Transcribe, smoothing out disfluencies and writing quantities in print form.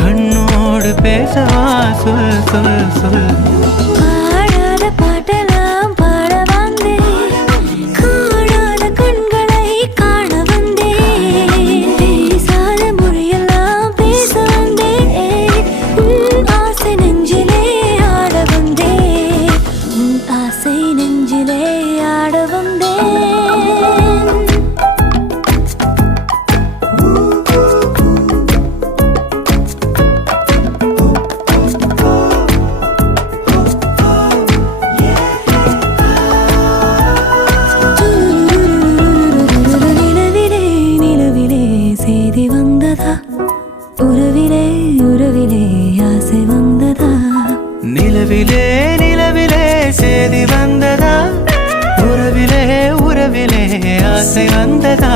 கண்ணோடு பேசவா சொல் சொல் சொல். பாடாத பாட்டெல்லாம் பாட வந்தேன், காணாத கண்களை காண வந்தேன், பேசாத மொழியெல்லாம் பேச வந்தேன், உன் ஆசை நெஞ்சிலே ஆட வந்தேன், உன் ஆசை நெஞ்சிலே ஆட வந்தேன். செய்தி வந்ததா, உறவிலே உறவிலே ஆசை வந்ததா, நிலவிலே நிலவிலே செய்தி வந்ததா, உறவிலே உறவிலே ஆசை வந்ததா.